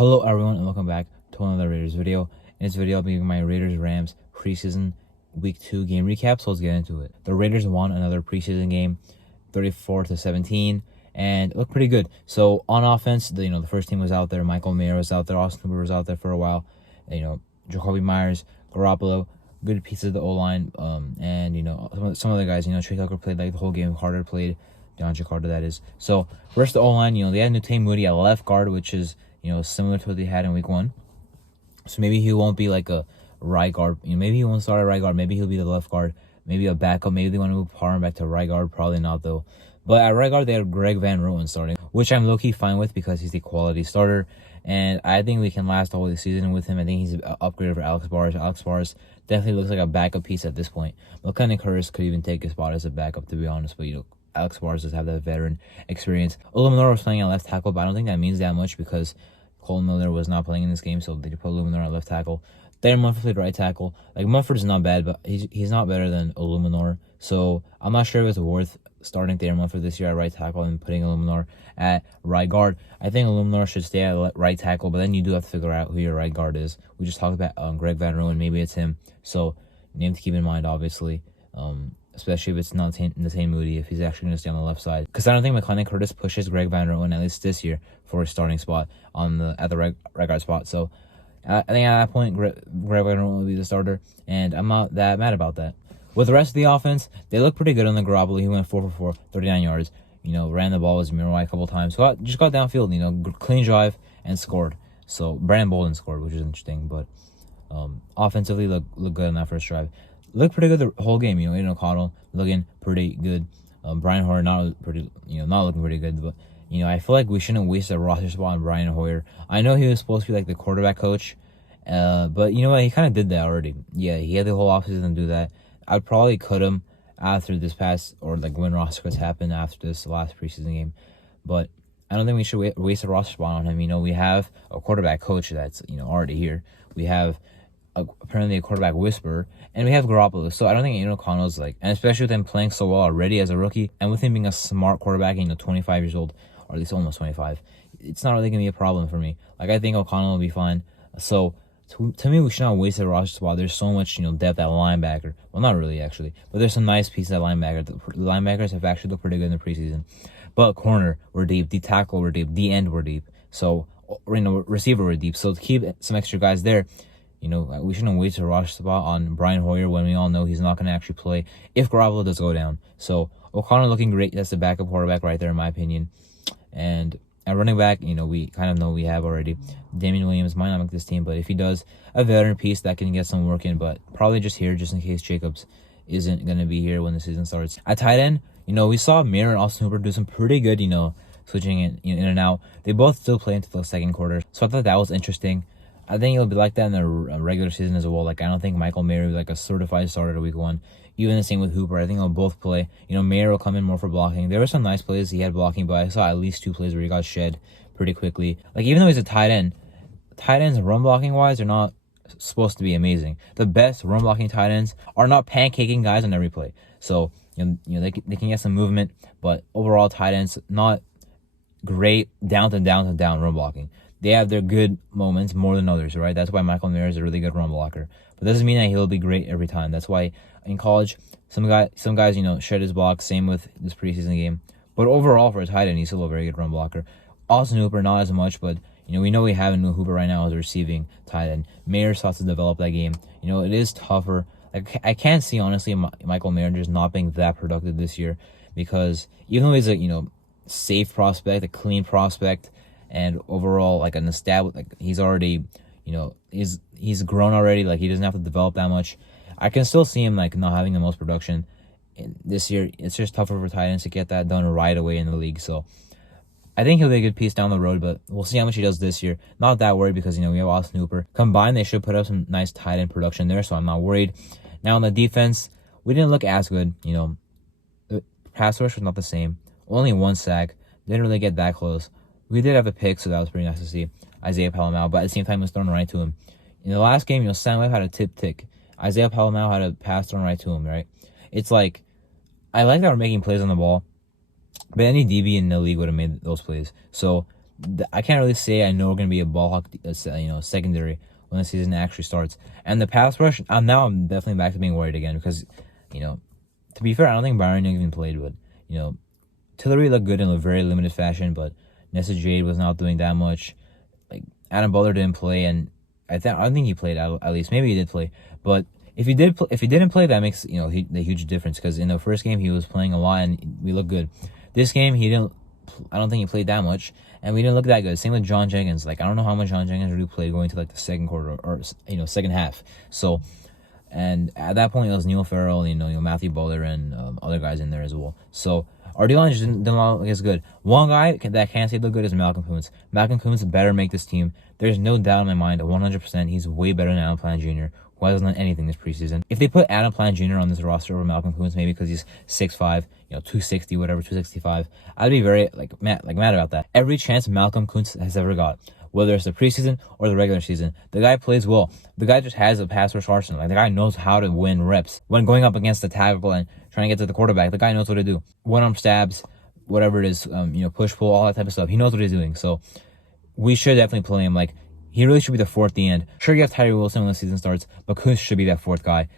Hello everyone and welcome back to another Raiders video. In this video I'll be giving my Raiders-Rams preseason week 2 game recap, so let's get into it. The Raiders won another preseason game 34-17 and it looked pretty good. So on offense, the first team was out there, Michael Mayer was out there, Austin Hooper was out there for a while, Jacoby Myers, Garoppolo, good pieces of the O-line, and some of the guys, Trey Tucker played like the whole game, Carter played, DeAndre Carter that is. So versus the O-line, they had Nutay Moody at left guard, which is similar to what they had in week 1. So maybe he won't be like a right guard. Maybe he won't start at right guard. Maybe he'll be the left guard. Maybe a backup. Maybe they want to move Parham back to right guard. Probably not, though. But at right guard, they have Greg Van Roten starting, which I'm low-key fine with because he's a quality starter. And I think we can last all the season with him. I think he's an upgrade over Alex Bars. Alex Bars definitely looks like a backup piece at this point. McClennan Curtis could even take a spot as a backup, to be honest. But, Alex Bars does have that veteran experience. Illuminor was playing at left tackle, but I don't think that means that much because Cole Miller was not playing in this game, so they put Illuminor at left tackle. Darren Munford played right tackle. Like, Munford is not bad, but he's not better than Illuminor. So I'm not sure if it's worth starting Darren Munford this year at right tackle and putting Illuminor at right guard. I think Illuminor should stay at right tackle, but then you do have to figure out who your right guard is. We just talked about Greg Van Roten. Maybe it's him. So name to keep in mind, obviously. Especially if it's not Nutay Moody, if he's actually going to stay on the left side. Because I don't think McClennan Curtis pushes Greg Van Roten, at least this year, for a starting spot at the right guard spot. So I think at that point, Greg Van Roten will be the starter, and I'm not that mad about that. With the rest of the offense, they look pretty good on the Garoppolo. He went 4 for 4, 39 yards. Ran the ball with Mirai a couple times. Just got downfield, clean drive, and scored. So Brandon Bolden scored, which is interesting. But offensively, look good on that first drive. Looked pretty good the whole game. Aiden O'Connell looking pretty good. Brian Hoyer not looking pretty good. But I feel like we shouldn't waste a roster spot on Brian Hoyer. I know he was supposed to be like the quarterback coach, but you know what? He kind of did that already. Yeah, he had the whole offseason to do that. I'd probably cut him after this past, or like when roster cuts happened after this last preseason game. But I don't think we should waste a roster spot on him. We have a quarterback coach that's already here. We have apparently a quarterback whisperer, and we have Garoppolo. So I don't think Aiden O'Connell's and especially with him playing so well already as a rookie, and with him being a smart quarterback, 25 years old, or at least almost 25, it's not really going to be a problem for me. I think O'Connell will be fine. So to me, we should not waste a roster spot. There's so much, depth at linebacker. Well, not really, actually. But there's some nice pieces at linebacker. The linebackers have actually looked pretty good in the preseason. But corner, we're deep. D tackle, we're deep. D end, we're deep. So, receiver, we're deep. So to keep some extra guys there, we shouldn't waste a roster spot on Brian Hoyer when we all know he's not going to actually play if Garoppolo does go down. So O'Connell looking great. That's the backup quarterback right there, in my opinion. And at running back, we kind of know we have already. Damian Williams might not make this team, but if he does, a veteran piece that can get some work in, but probably just here just in case Jacobs isn't going to be here when the season starts. At tight end, we saw Mayer and Austin Hooper do some pretty good, switching in and out. They both still play into the second quarter, so I thought that was interesting. I think it'll be like that in the regular season as well. I don't think Michael Mayer will be a certified starter to week 1. Even the same with Hooper. I think they'll both play. Mayer will come in more for blocking. There were some nice plays he had blocking, but I saw at least 2 plays where he got shed pretty quickly. Even though he's a tight end, tight ends run blocking wise are not supposed to be amazing. The best run blocking tight ends are not pancaking guys on every play. So they can get some movement, but overall tight ends not great down to down run blocking. They have their good moments more than others, right? That's why Michael Mayer is a really good run blocker. But doesn't mean that he'll be great every time. That's why in college, some guys, shed his block. Same with this preseason game. But overall, for a tight end, he's still a very good run blocker. Austin Hooper, not as much, but we know we have a new Hooper right now as a receiving tight end. Mayer starts to develop that game. It is tougher. I can't see, honestly, Michael Mayer just not being that productive this year, because even though he's a safe prospect, a clean prospect, and overall an established, he's already he's grown already, he doesn't have to develop that much. I can still see him not having the most production this year. It's just tougher for tight ends to get that done right away in the league. So I think he'll be a good piece down the road, but we'll see how much he does this year. Not that worried because we have Austin Hooper. Combined, they should put up some nice tight end production there, so I'm not worried. Now on the defense, we didn't look as good. The pass rush was not the same. Only 1 sack. Didn't really get that close. We did have a pick, so that was pretty nice to see. Isaiah Palomar, but at the same time, it was thrown right to him. In the last game, Sam Webb had a tip tick. Isaiah Palomar had a pass thrown right to him, right? It's I like that we're making plays on the ball, but any DB in the league would have made those plays. So I can't really say I know we're gonna be a ball hawk, secondary when the season actually starts. And the pass rush, now I'm definitely back to being worried again because, to be fair, I don't think Byron even played, but Tillery looked good in a very limited fashion, but Nessa Jade was not doing that much. Like Adam Butler didn't play, and I don't think he played at least. Maybe he did play, but if he didn't play, that makes the huge difference because in the first game he was playing a lot and we looked good. This game he didn't. I don't think he played that much, and we didn't look that good. Same with John Jenkins. Like I don't know how much John Jenkins really played going to like the second quarter or second half. So, and at that point it was Neil Farrell, Matthew Butler and other guys in there as well. So our D-line just didn't look as good. One guy that can't say look good is Malcolm Kuntz. Malcolm Kuntz better make this team. There's no doubt in my mind, 100%, he's way better than Adam Plant Jr., who hasn't done anything this preseason. If they put Adam Plant Jr. on this roster over Malcolm Kuntz, maybe because he's 6'5", 260, whatever, 265, I'd be very mad about that. Every chance Malcolm Kuntz has ever got, whether it's the preseason or the regular season, the guy plays well. The guy just has a pass rush arsenal. Like the guy knows how to win reps when going up against the tackle and trying to get to the quarterback. The guy knows what to do. One-arm stabs, whatever it is, push, pull, all that type of stuff. He knows what he's doing. So we should definitely play him. Like he really should be the fourth D end. Sure, you have Tyree Wilson when the season starts, but Kuntz should be that fourth guy.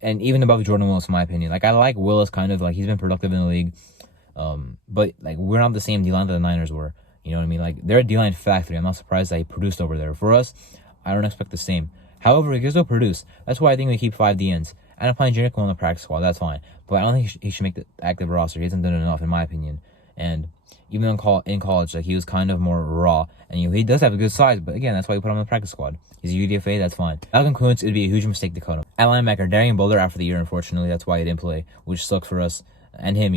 And even above Jordan Willis, in my opinion. Like I like Willis kind of, like he's been productive in the league. But like we're not the same D-line that the Niners were. You know what I mean? Like they're a D-line factory. I'm not surprised that he produced over there. For us, I don't expect the same. However, he can still produce. That's why I think we keep 5 D-ends. And playing Junior on the practice squad, that's fine. But I don't think he should make the active roster. He hasn't done enough, in my opinion. And even in college, like he was kind of more raw. And he does have a good size, but again, that's why we put him on the practice squad. He's a UDFA, that's fine. Malcolm Kuntz, it'd be a huge mistake to cut him. At linebacker, Darian Bowler after the year, unfortunately, that's why he didn't play, which sucks for us. And him,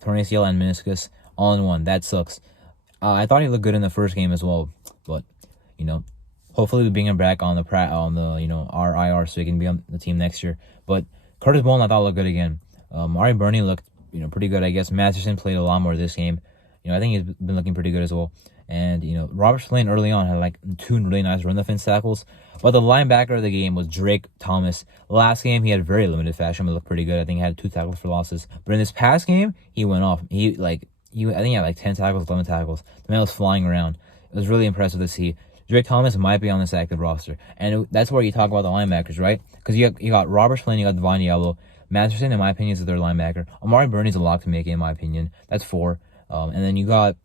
torn ACL and meniscus all in one. That sucks. I thought he looked good in the first game as well, but hopefully we bring him back on our IR so he can be on the team next year. But Curtis Bowen I thought looked good again. Ari Burney looked pretty good, I guess. Masterson played a lot more this game. I think he's been looking pretty good as well. And Robert Spillane early on had like 2 really nice run defense tackles. But the linebacker of the game was Drake Thomas. Last game he had very limited fashion, but looked pretty good. I think he had 2 tackles for losses. But in this past game, he went off. I think he had like 10 tackles, 11 tackles. The man was flying around. It was really impressive to see. Drake Thomas might be on this active roster. And that's where you talk about the linebackers, right? Because you got Robert Spillane, you got Devon Yellow. Masterson, in my opinion, is the third linebacker. Amari Burney's a lock to make it, in my opinion. That's 4. And then you got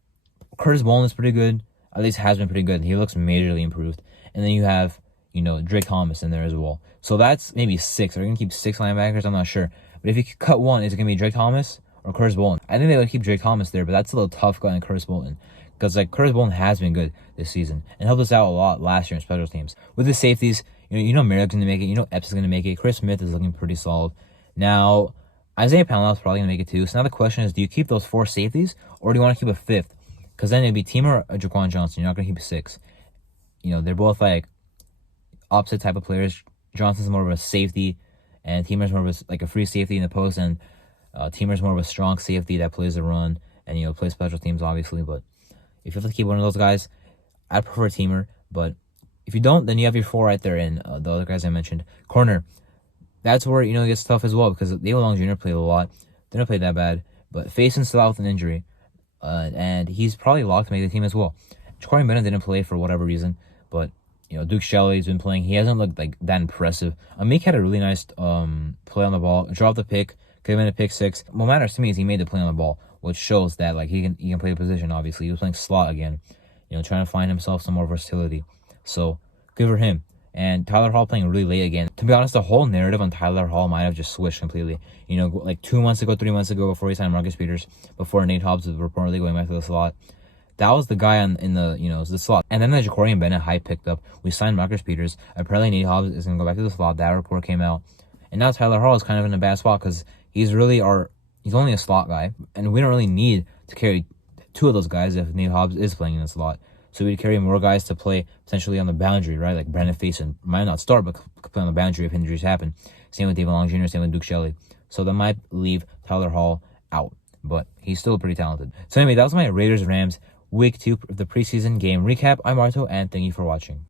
Curtis Bowen is pretty good. At least has been pretty good. He looks majorly improved. And then you have, Drake Thomas in there as well. So that's maybe 6. Are you going to keep 6 linebackers? I'm not sure. But if you cut one, is it going to be Drake Thomas or Curtis Bolton? I think they would keep Drake Thomas there, but that's a little tough guy in Curtis Bolton. Because Curtis Bolton has been good this season and helped us out a lot last year in special teams. With the safeties, Merrick's going to make it. Epps is going to make it. Chris Smith is looking pretty solid. Now, Isaiah Panel's probably going to make it too. So now the question is, do you keep those 4 safeties or do you want to keep a 5th? Because then it'd be Teamer or Jaquan Johnson. You're not going to keep a 6. They're both like opposite type of players. Johnson's more of a safety and Teamer's more of a free safety in the post, and Teamer's more of a strong safety that plays the run and plays special teams obviously. But if you have to keep one of those guys, I'd prefer Teamer. But if you don't, then you have your 4 right there, and the other guys I mentioned. Corner, that's where it gets tough as well because David Long Jr. played a lot. They don't play that bad, but Faison's still out with an injury, and he's probably locked to make the team as well. Ja'Cory Bennett didn't play for whatever reason, but Duke Shelley's been playing. He hasn't looked like that impressive. Meek had a really nice play on the ball, dropped the pick, could have been a pick 6. What matters to me is he made the play on the ball, which shows that he can play the position. Obviously, he was playing slot again, trying to find himself some more versatility. So good for him. And Tyler Hall playing really late again. To be honest, the whole narrative on Tyler Hall might have just switched completely. 2 months ago, 3 months ago, before he signed Marcus Peters, before Nate Hobbs was reportedly going back to the slot. That was the guy in the slot. And then the Ja'Cory Bennett hype picked up. We signed Marcus Peters. Apparently Nate Hobbs is going to go back to the slot. That report came out. And now Tyler Hall is kind of in a bad spot because he's only a slot guy. And we don't really need to carry 2 of those guys if Nate Hobbs is playing in the slot. So we'd carry more guys to play potentially on the boundary, right? Like Brandon Faison might not start, but could play on the boundary if injuries happen. Same with David Long Jr., same with Duke Shelley. So that might leave Tyler Hall out, but he's still pretty talented. So anyway, that was my Raiders-Rams Week 2 of the preseason game recap. I'm Arto, and thank you for watching.